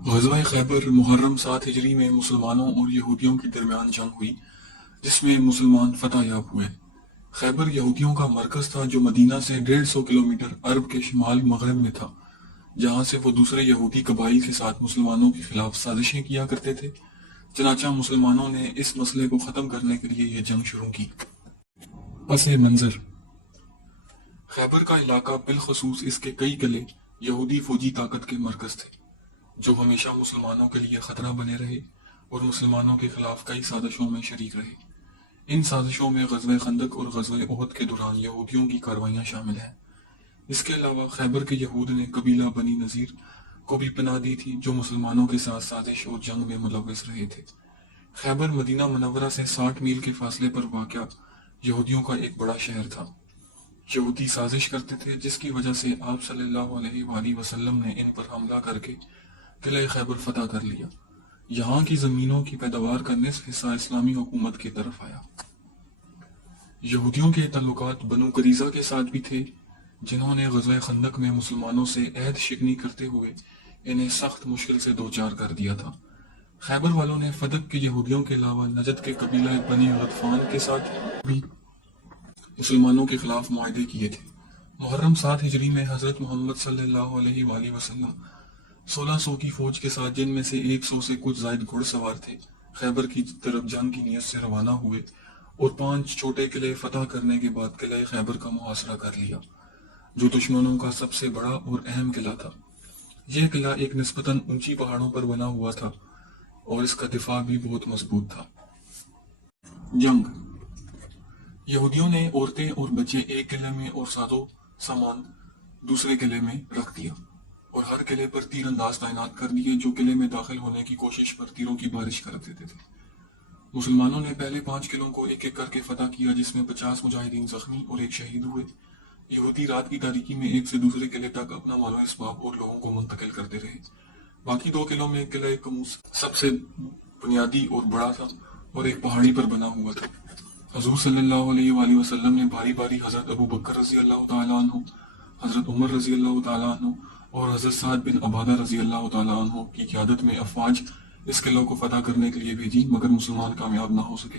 غزوہ خیبر محرم 7 ہجری میں مسلمانوں اور یہودیوں کے درمیان جنگ ہوئی جس میں مسلمان فتح یاب ہوئے۔ خیبر یہودیوں کا مرکز تھا جو مدینہ سے 150 کلومیٹر عرب کے شمال مغرب میں تھا، جہاں سے وہ دوسرے یہودی قبائل کے ساتھ مسلمانوں کے خلاف سازشیں کیا کرتے تھے۔ چنانچہ مسلمانوں نے اس مسئلے کو ختم کرنے کے لیے یہ جنگ شروع کی۔ پس منظر: خیبر کا علاقہ بالخصوص اس کے کئی قلعے یہودی فوجی طاقت کے مرکز تھے، جو ہمیشہ مسلمانوں کے لیے خطرہ بنے رہے اور مسلمانوں کے خلاف کئی سازشوں میں شریک رہے۔ ان سازشوں میں غزوہ خندق اور غزوہ احد کے دوران یہودیوں کی کارروائیاں شامل ہیں۔ اس کے علاوہ خیبر کے یہود نے قبیلہ بنی نذیر کو بھی پناہ دی تھی، جو مسلمانوں کے ساتھ سازش اور جنگ میں ملوث رہے تھے۔ خیبر مدینہ منورہ سے 60 میل کے فاصلے پر واقع یہودیوں کا ایک بڑا شہر تھا۔ یہودی سازش کرتے تھے جس کی وجہ سے آپ صلی اللہ علیہ وآلہ وسلم نے ان پر حملہ کر کے قلعہ خیبر فتح کر لیا۔ یہاں کی زمینوں کی پیداوار کا نصف حصہ اسلامی حکومت کی طرف آیا۔ یہودیوں کے تعلقات بنو قریظہ کے ساتھ بھی تھے، جنہوں نے غزوہ خندق میں مسلمانوں سے عہد شکنی کرتے ہوئے انہیں سخت مشکل سے دوچار کر دیا تھا۔ خیبر والوں نے فدق کے یہودیوں کے علاوہ نجد کے قبیلہ بنی غطفان کے ساتھ بھی مسلمانوں کے خلاف معاہدے کیے تھے۔ محرم 7 ہجری میں حضرت محمد صلی اللہ علیہ وآلہ وسلم 1600 کی فوج کے ساتھ، جن میں سے 100 سے کچھ زائد گھڑ سوار تھے، خیبر کی طرف جنگ کی نیت سے روانہ ہوئے اور 5 چھوٹے قلعے فتح کرنے کے بعد قلعہ خیبر کا محاصرہ کر لیا، جو دشمنوں کا سب سے بڑا اور اہم قلعہ تھا۔ یہ قلعہ ایک نسبتاً اونچی پہاڑوں پر بنا ہوا تھا اور اس کا دفاع بھی بہت مضبوط تھا۔ جنگ: یہودیوں نے عورتیں اور بچے ایک قلعے میں اور ساز و سامان دوسرے قلعے میں رکھ دیا اور ہر قلعے پر تیر انداز تعینات کر دیے، جو قلعے میں داخل ہونے کی کوشش پر تیروں کی بارش کر دیتے تھے۔ مسلمانوں نے پہلے 5 قلعوں کو ایک ایک کر کے فتح کیا، جس میں 50 مجاہدین زخمی اور ایک شہید ہوئے۔ یہودی رات کی تاریکی میں ایک سے دوسرے قلعے تک اپنا مال و اسباب اور لوگوں کو منتقل کرتے رہے۔ باقی 2 قلعوں میں قلعہ کموس سب سے بنیادی اور بڑا تھا اور ایک پہاڑی پر بنا ہوا تھا۔ حضور صلی اللہ علیہ وآلہ وسلم نے باری باری حضرت ابو بکر رضی اللہ تعالیٰ عنہ، حضرت عمر رضی اللہ تعالیٰ عنہ اور حضرت سعد بن عبادہ رضی اللہ تعالیٰ عنہ کی قیادت میں افواج اس قلعوں کو فتح کرنے کے لیے بھیجی، مگر مسلمان کامیاب نہ ہو سکے۔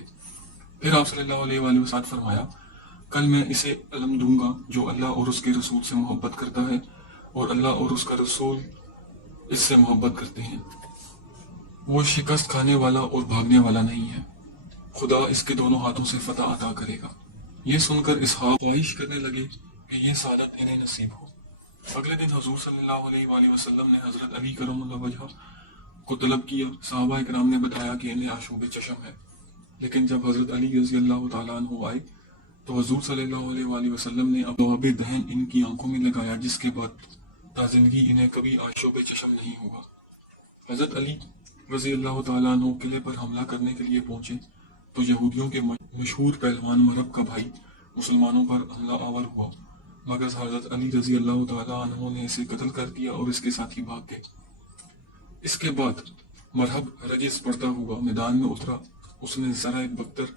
پھر آپ صلی اللہ علیہ وآلہ وسلم فرمایا، کل میں اسے علم دوں گا جو اللہ اور اس کے رسول سے محبت کرتا ہے اور اللہ اور اس کا رسول اس سے محبت کرتے ہیں۔ وہ شکست کھانے والا اور بھاگنے والا نہیں ہے، خدا اس کے دونوں ہاتھوں سے فتح عطا کرے گا۔ یہ سن کر اسحاق خواہش کرنے لگے کہ یہ سعادت انہیں نصیب ہو۔ اگلے دن حضور صلی اللہ علیہ وآلہ وسلم نے حضرت علی کرم اللہ وجہہ کو طلب کیا۔ صحابہ اکرام نے بتایا کہ انہیں آشوب چشم ہے، لیکن جب حضرت علی رضی اللہ تعالیٰ عنہ آئے تو حضور صلی اللہ علیہ وآلہ وسلم نے ابواب دہن ان کی آنکھوں میں لگایا، جس کے بعد تا زندگی انہیں کبھی آشوب چشم نہیں ہوگا۔ حضرت علی رضی اللہ تعالیٰ عنہ قلعے پر حملہ کرنے کے لیے پہنچے تو یہودیوں کے مشہور پہلوان مرب کا بھائی مسلمانوں پر حملہ آور ہوا، مگر حضرت علی رضی اللہ تعالیٰ عنہ نے اسے قتل کر دیا اور اس کے ساتھی بھاگ گئے۔ اس کے بعد مرحب رجس پڑتا ہوا میدان میں اترا۔ اس نے زرع بختر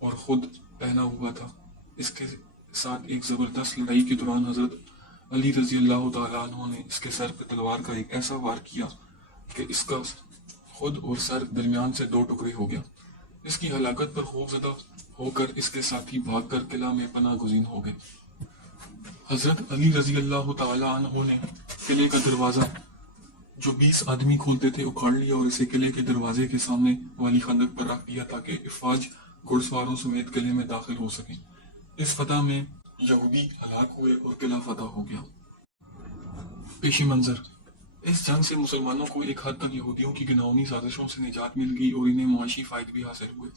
اور خود پہنا ہوا تھا۔ اس کے ساتھ ایک زبردست لڑائی کے دوران حضرت علی رضی اللہ تعالیٰ عنہ نے اس کے سر پہ تلوار کا ایک ایسا وار کیا کہ اس کا خود اور سر درمیان سے 2 ٹکڑے ہو گیا۔ اس کی ہلاکت پر خوف زدہ ہو کر اس کے ساتھی بھاگ کر قلعہ میں پناہ گزین ہو گئے۔ حضرت علی رضی اللہ تعالیٰ عنہ نے قلعے کا دروازہ جو 20 آدمی کھولتے تھے اکھاڑ لیا اور اسے قلعے کے دروازے کے سامنے والی خندق پر رکھ دیا تاکہ افواج گھڑ سواروں سمیت قلعے میں داخل ہو سکیں۔ اس فتح میں یہودی ہلاک ہوئے اور قلعہ فتح ہو گیا۔ پیش منظر: اس جنگ سے مسلمانوں کو ایک حد تک یہودیوں کی گھناؤنی سازشوں سے نجات مل گئی اور انہیں معاشی فائدے بھی حاصل ہوئے۔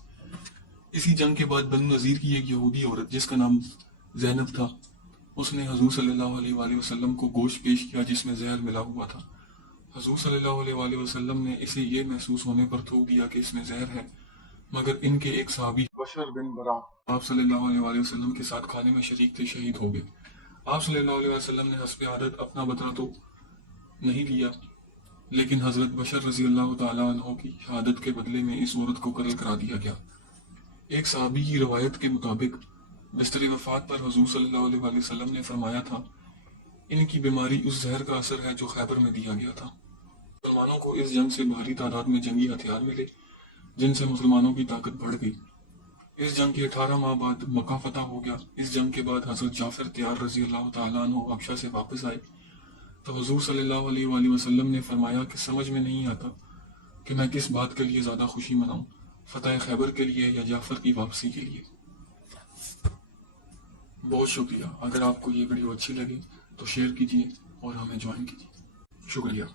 اسی جنگ کے بعد بنو نذیر کی ایک یہودی عورت جس کا نام زینب تھا، اس نے حضور صلی اللہ علیہ وآلہ وسلم کو گوشت پیش کیا جس میں زہر ملا ہوا تھا۔ حضور صلی اللہ علیہ وآلہ وسلم نے اسے یہ محسوس ہونے پر تھوک دیا کہ اس میں زہر ہے، مگر ان کے ایک صحابی بشر بن برا آپ صلی اللہ علیہ وآلہ وسلم کے ساتھ کھانے میں شریک تھے، شہید ہو گئے۔ آپ صلی اللہ علیہ وسلم نے حسب عادت اپنا بدلہ تو نہیں لیا، لیکن حضرت بشر رضی اللہ تعالیٰ عنہ کی شہادت کے بدلے میں اس عورت کو قتل کرا دیا گیا۔ ایک صحابی کی روایت کے مطابق بستر وفات پر حضور صلی اللہ علیہ وآلہ وسلم نے فرمایا تھا، ان کی بیماری اس زہر کا اثر ہے جو خیبر میں دیا گیا تھا۔ مسلمانوں کو اس جنگ سے بھاری تعداد میں جنگی ہتھیار ملے، جن سے مسلمانوں کی طاقت بڑھ گئی۔ اس جنگ کے 18 ماہ بعد مکہ فتح ہو گیا۔ اس جنگ کے بعد حضرت جعفر تیار رضی اللہ تعالیٰ عنہ حبشہ سے واپس آئے تو حضور صلی اللہ علیہ وآلہ وسلم نے فرمایا کہ سمجھ میں نہیں آتا کہ میں کس بات کے لیے زیادہ خوشی مناؤں، فتح خیبر کے لیے یا جعفر کی واپسی کے لیے۔ بہت شکریہ۔ اگر آپ کو یہ ویڈیو اچھی لگے تو شیئر کیجیے اور ہمیں جوائن کیجیے۔ شکریہ۔